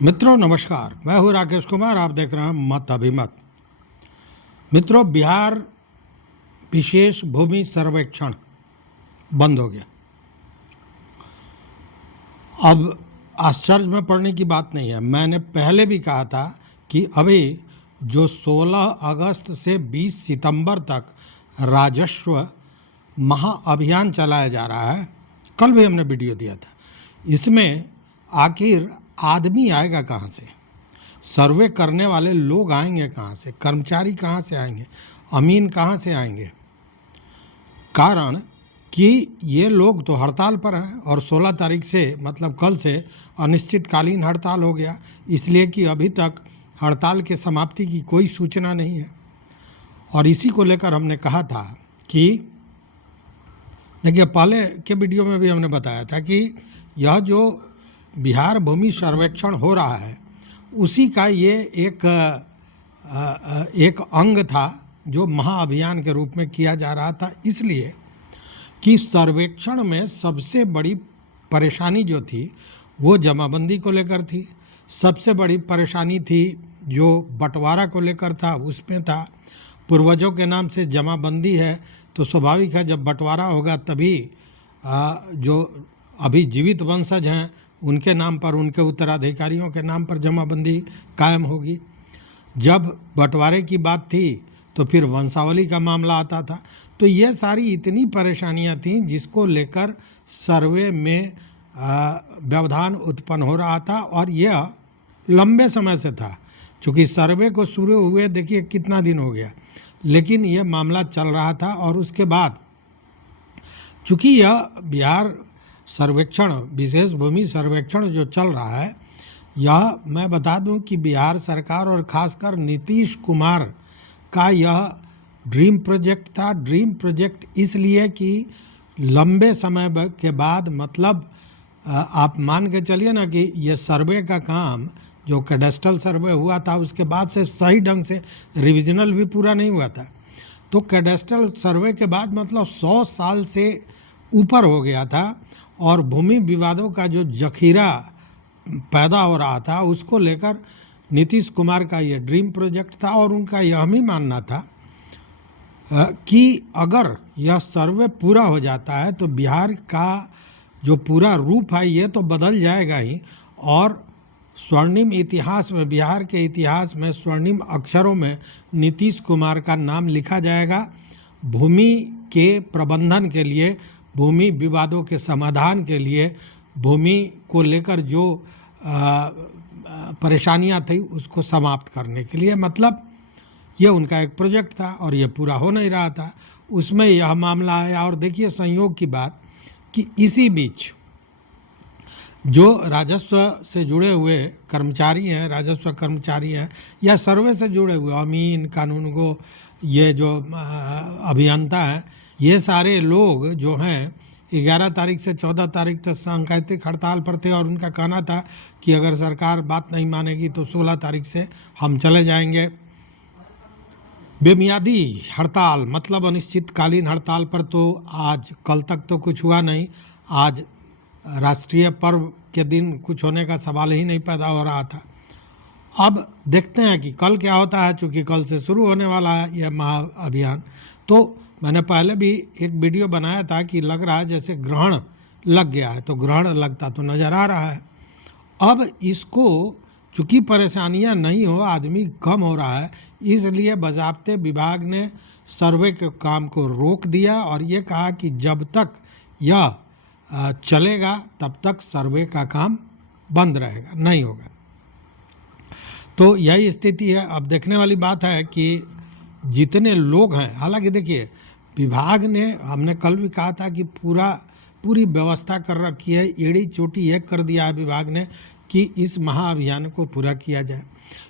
मित्रों नमस्कार, मैं हूं राकेश कुमार। आप देख रहे हैं मत अभिमत। मित्रों, बिहार विशेष भूमि सर्वेक्षण बंद हो गया। अब आश्चर्य में पड़ने की बात नहीं है। मैंने पहले भी कहा था कि अभी जो 16 अगस्त से 20 सितंबर तक राजस्व महाअभियान चलाया जा रहा है, कल भी हमने वीडियो दिया था, इसमें आखिर आदमी आएगा कहाँ से, सर्वे करने वाले लोग आएंगे कहाँ से, कर्मचारी कहाँ से आएंगे, अमीन कहाँ से आएंगे। कारण कि ये लोग तो हड़ताल पर हैं और 16 तारीख से मतलब कल से अनिश्चितकालीन हड़ताल हो गया, इसलिए कि अभी तक हड़ताल के समाप्ति की कोई सूचना नहीं है। और इसी को लेकर हमने कहा था कि देखिए, पहले के वीडियो में भी हमने बताया था कि यह जो बिहार भूमि सर्वेक्षण हो रहा है उसी का ये एक अंग था जो महाअभियान के रूप में किया जा रहा था, इसलिए कि सर्वेक्षण में सबसे बड़ी परेशानी जो थी वो जमाबंदी को लेकर थी। सबसे बड़ी परेशानी थी जो बंटवारा को लेकर था, उसमें था पूर्वजों के नाम से जमाबंदी है तो स्वाभाविक है जब बंटवारा होगा तभी जो अभी जीवित वंशज हैं उनके नाम पर, उनके उत्तराधिकारियों के नाम पर जमाबंदी कायम होगी। जब बंटवारे की बात थी तो फिर वंशावली का मामला आता था। तो ये सारी इतनी परेशानियां थीं जिसको लेकर सर्वे में व्यवधान उत्पन्न हो रहा था और यह लंबे समय से था। चूँकि सर्वे को शुरू हुए देखिए कितना दिन हो गया, लेकिन यह मामला चल रहा था। और उसके बाद चूँकि यह बिहार सर्वेक्षण, विशेष भूमि सर्वेक्षण जो चल रहा है, यह मैं बता दूं कि बिहार सरकार और ख़ासकर नीतीश कुमार का यह ड्रीम प्रोजेक्ट था। ड्रीम प्रोजेक्ट इसलिए कि लंबे समय के बाद, मतलब आप मान के चलिए ना कि ये सर्वे का काम जो कैडेस्ट्रल सर्वे हुआ था उसके बाद से सही ढंग से रिविजनल भी पूरा नहीं हुआ था। तो कैडेस्ट्रल सर्वे के बाद मतलब 100 साल से ऊपर हो गया था और भूमि विवादों का जो जखीरा पैदा हो रहा था उसको लेकर नीतीश कुमार का ये ड्रीम प्रोजेक्ट था। और उनका यह भी मानना था कि अगर यह सर्वे पूरा हो जाता है तो बिहार का जो पूरा रूप है ये तो बदल जाएगा ही, और स्वर्णिम इतिहास में, बिहार के इतिहास में स्वर्णिम अक्षरों में नीतीश कुमार का नाम लिखा जाएगा। भूमि के प्रबंधन के लिए, भूमि विवादों के समाधान के लिए, भूमि को लेकर जो परेशानियां थी उसको समाप्त करने के लिए, मतलब ये उनका एक प्रोजेक्ट था और ये पूरा हो नहीं रहा था। उसमें यह मामला आया। और देखिए संयोग की बात कि इसी बीच जो राजस्व से जुड़े हुए कर्मचारी हैं, राजस्व कर्मचारी हैं या सर्वे से जुड़े हुए अमीन, कानूनगो, ये जो अभियंता हैं, ये सारे लोग जो हैं 11 तारीख से 14 तारीख तक सांकेतिक हड़ताल पर थे और उनका कहना था कि अगर सरकार बात नहीं मानेगी तो 16 तारीख से हम चले जाएंगे बेमियादी हड़ताल, मतलब अनिश्चितकालीन हड़ताल पर। तो आज कल तक तो कुछ हुआ नहीं। आज राष्ट्रीय पर्व के दिन कुछ होने का सवाल ही नहीं पैदा हो रहा था। अब देखते हैं कि कल क्या होता है, चूँकि कल से शुरू होने वाला है यह महाअभियान। तो मैंने पहले भी एक वीडियो बनाया था कि लग रहा है जैसे ग्रहण लग गया है, तो ग्रहण लगता तो नज़र आ रहा है। अब इसको चूँकि परेशानियां नहीं हो, आदमी कम हो रहा है, इसलिए बज़ाब्ते विभाग ने सर्वे के काम को रोक दिया और ये कहा कि जब तक यह चलेगा तब तक सर्वे का काम बंद रहेगा, नहीं होगा। तो यही स्थिति है। अब देखने वाली बात है कि जितने लोग हैं, हालांकि देखिए विभाग ने, हमने कल भी कहा था कि पूरी व्यवस्था कर रखी है, एड़ी चोटी एक कर दिया है विभाग ने कि इस महाअभियान को पूरा किया जाए।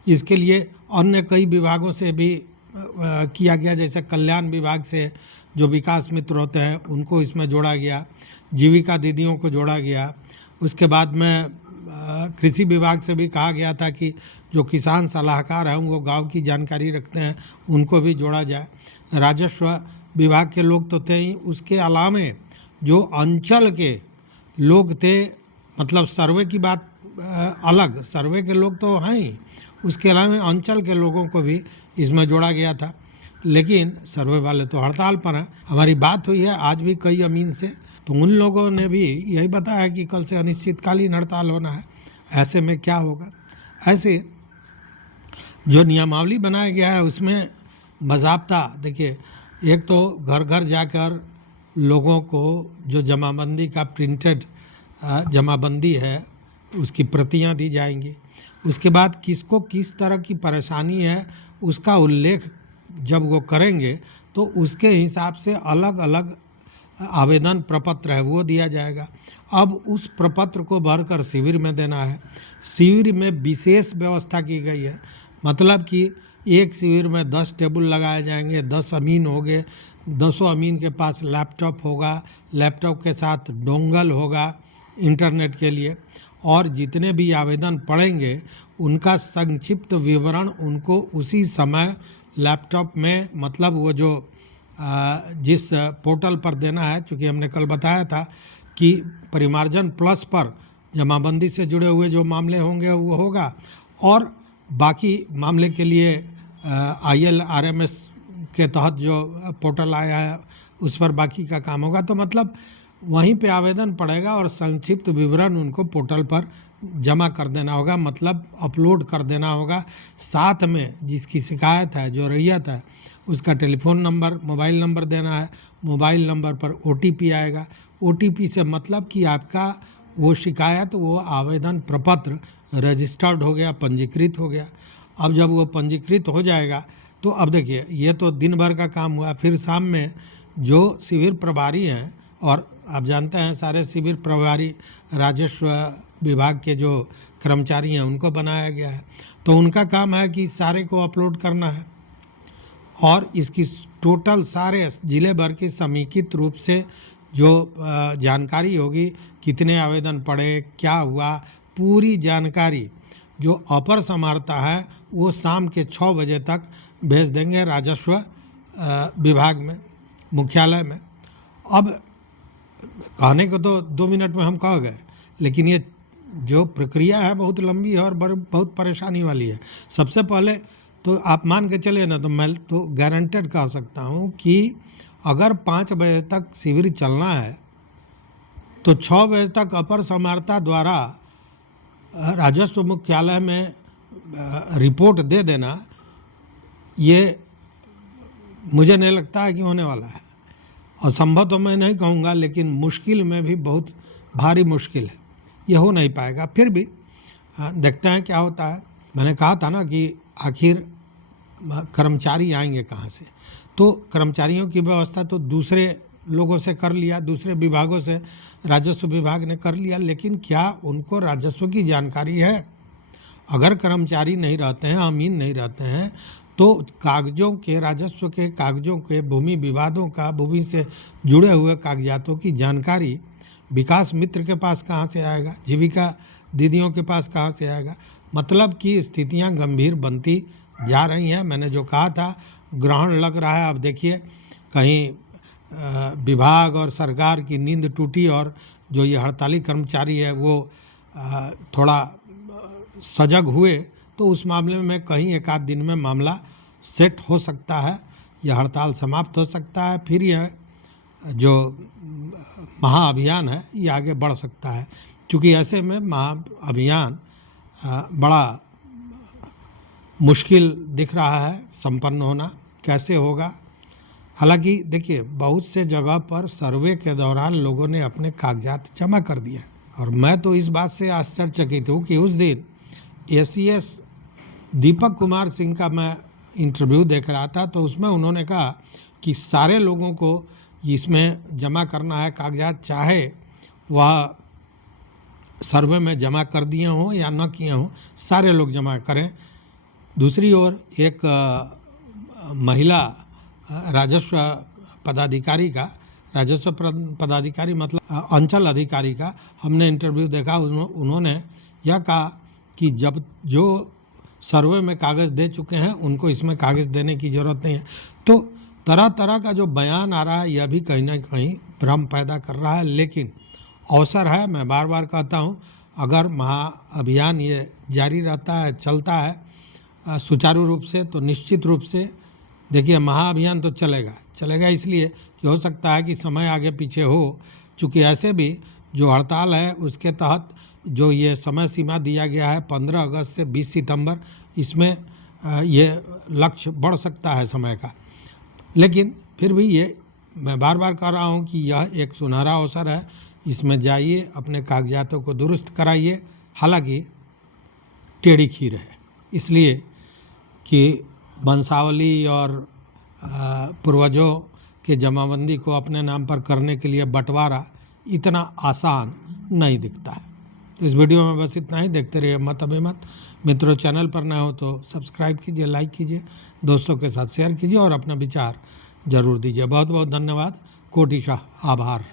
इसके लिए अन्य कई विभागों से भी किया गया, जैसे कल्याण विभाग से जो विकास मित्र होते हैं उनको इसमें जोड़ा गया, जीविका दीदियों को जोड़ा गया। उसके बाद में कृषि विभाग से भी कहा गया था कि जो किसान सलाहकार हैं वो गांव की जानकारी रखते हैं उनको भी जोड़ा जाए। राजस्व विभाग के लोग तो थे ही, उसके अलावे जो अंचल के लोग थे, मतलब सर्वे की बात अलग सर्वे के लोग तो हैं ही, उसके अलावा अंचल के लोगों को भी इसमें जोड़ा गया था, लेकिन सर्वे वाले तो हड़ताल पर हैं। हमारी बात हुई है आज भी कई अमीन से, तो उन लोगों ने भी यही बताया कि कल से अनिश्चितकालीन हड़ताल होना है। ऐसे में क्या होगा? ऐसे जो नियमावली बनाया गया है उसमें बाज़ाब्ता देखिए, एक तो घर घर जाकर लोगों को जो जमाबंदी का प्रिंटेड जमाबंदी है उसकी प्रतियां दी जाएंगी। उसके बाद किसको किस तरह की परेशानी है उसका उल्लेख जब वो करेंगे तो उसके हिसाब से अलग अलग आवेदन प्रपत्र है वो दिया जाएगा। अब उस प्रपत्र को भरकर शिविर में देना है। शिविर में विशेष व्यवस्था की गई है, मतलब कि एक शिविर में 10 टेबल लगाए जाएंगे, 10 अमीन हो गए, 10 अमीन के पास लैपटॉप होगा, लैपटॉप के साथ डोंगल होगा इंटरनेट के लिए, और जितने भी आवेदन पड़ेंगे उनका संक्षिप्त विवरण उनको उसी समय लैपटॉप में, मतलब वो जो जिस पोर्टल पर देना है, चूँकि हमने कल बताया था कि परिमार्जन प्लस पर जमाबंदी से जुड़े हुए जो मामले होंगे वो होगा, और बाकी मामले के लिए ILRMS के तहत जो पोर्टल आया है उस पर बाकी का काम होगा। तो मतलब वहीं पे आवेदन पड़ेगा और संक्षिप्त विवरण उनको पोर्टल पर जमा कर देना होगा, मतलब अपलोड कर देना होगा। साथ में जिसकी शिकायत है, जो रैयत है, उसका टेलीफोन नंबर, मोबाइल नंबर देना है। मोबाइल नंबर पर OTP आएगा। OTP से मतलब कि आपका वो शिकायत, वो आवेदन प्रपत्र रजिस्टर्ड हो गया, पंजीकृत हो गया। अब जब वो पंजीकृत हो जाएगा तो अब देखिए, ये तो दिन भर का काम हुआ। फिर शाम में जो शिविर प्रभारी हैं, और आप जानते हैं सारे शिविर प्रभारी राजस्व विभाग के जो कर्मचारी हैं उनको बनाया गया है, तो उनका काम है कि सारे को अपलोड करना है, और इसकी टोटल सारे जिले भर की समेकित रूप से जो जानकारी होगी, कितने आवेदन पड़े, क्या हुआ, पूरी जानकारी जो अपर समाहर्ता है वो शाम के 6 बजे तक भेज देंगे राजस्व विभाग में, मुख्यालय में। अब कहने को तो 2 मिनट में हम कह गए, लेकिन ये जो प्रक्रिया है बहुत लंबी है और बहुत परेशानी वाली है। सबसे पहले तो आप मान के चले ना, तो मैं तो गारंटेड कह सकता हूँ कि अगर 5 बजे तक शिविर चलना है तो 6 बजे तक अपर समाहर्ता द्वारा राजस्व मुख्यालय में रिपोर्ट दे देना, ये मुझे नहीं लगता है कि होने वाला है। और संभव तो मैं नहीं कहूँगा, लेकिन मुश्किल में भी बहुत भारी मुश्किल है, ये हो नहीं पाएगा। फिर भी देखते हैं क्या होता है। मैंने कहा था ना कि आखिर कर्मचारी आएंगे कहाँ से, तो कर्मचारियों की व्यवस्था तो दूसरे लोगों से कर लिया, दूसरे विभागों से राजस्व विभाग ने कर लिया, लेकिन क्या उनको राजस्व की जानकारी है? अगर कर्मचारी नहीं रहते हैं, अमीन नहीं रहते हैं, तो कागजों के, राजस्व के कागजों के, भूमि विवादों का, भूमि से जुड़े हुए कागजातों की जानकारी विकास मित्र के पास कहाँ से आएगा, जीविका दीदियों के पास कहाँ से आएगा? मतलब कि स्थितियाँ गंभीर बनती जा रही हैं। मैंने जो कहा था ग्रहण लग रहा है। अब देखिए, कहीं विभाग और सरकार की नींद टूटी और जो ये हड़ताली कर्मचारी है वो थोड़ा सजग हुए, तो उस मामले में कहीं एक आध दिन में मामला सेट हो सकता है, यह हड़ताल समाप्त हो सकता है, फिर यह जो महाअभियान है ये आगे बढ़ सकता है। क्योंकि ऐसे में महाअभियान बड़ा मुश्किल दिख रहा है संपन्न होना, कैसे होगा। हालांकि देखिए, बहुत से जगह पर सर्वे के दौरान लोगों ने अपने कागजात जमा कर दिए, और मैं तो इस बात से आश्चर्यचकित हूँ कि उस दिन ACS दीपक कुमार सिंह का मैं इंटरव्यू देख रहा था, तो उसमें उन्होंने कहा कि सारे लोगों को इसमें जमा करना है कागजात, चाहे वह सर्वे में जमा कर दिए हों या न किए हों, सारे लोग जमा करें। दूसरी ओर एक महिला राजस्व पदाधिकारी का, राजस्व पदाधिकारी मतलब अंचल अधिकारी का हमने इंटरव्यू देखा। उन्होंने यह कहा कि जब जो सर्वे में कागज़ दे चुके हैं उनको इसमें कागज़ देने की ज़रूरत नहीं है। तो तरह तरह का जो बयान आ रहा है यह भी कहीं ना कहीं भ्रम पैदा कर रहा है, लेकिन अवसर है। मैं बार बार कहता हूँ, अगर महाअभियान ये जारी रहता है, चलता है सुचारू रूप से, तो निश्चित रूप से देखिए महाअभियान तो चलेगा इसलिए कि हो सकता है कि समय आगे पीछे हो, चूँकि ऐसे भी जो हड़ताल है उसके तहत जो ये समय सीमा दिया गया है 15 अगस्त से 20 सितंबर, इसमें ये लक्ष्य बढ़ सकता है समय का। लेकिन फिर भी ये मैं बार बार कह रहा हूँ कि यह एक सुनहरा अवसर है, इसमें जाइए, अपने कागजातों को दुरुस्त कराइए। हालांकि टेढ़ी खीर है, इसलिए कि वंशावली और पूर्वजों के जमाबंदी को अपने नाम पर करने के लिए बंटवारा इतना आसान नहीं दिखता है। तो इस वीडियो में बस इतना ही। देखते रहिए मत अभिमत। मित्रों, चैनल पर नए हो तो सब्सक्राइब कीजिए, लाइक कीजिए, दोस्तों के साथ शेयर कीजिए और अपना विचार जरूर दीजिए। बहुत बहुत धन्यवाद, कोटिशाह आभार।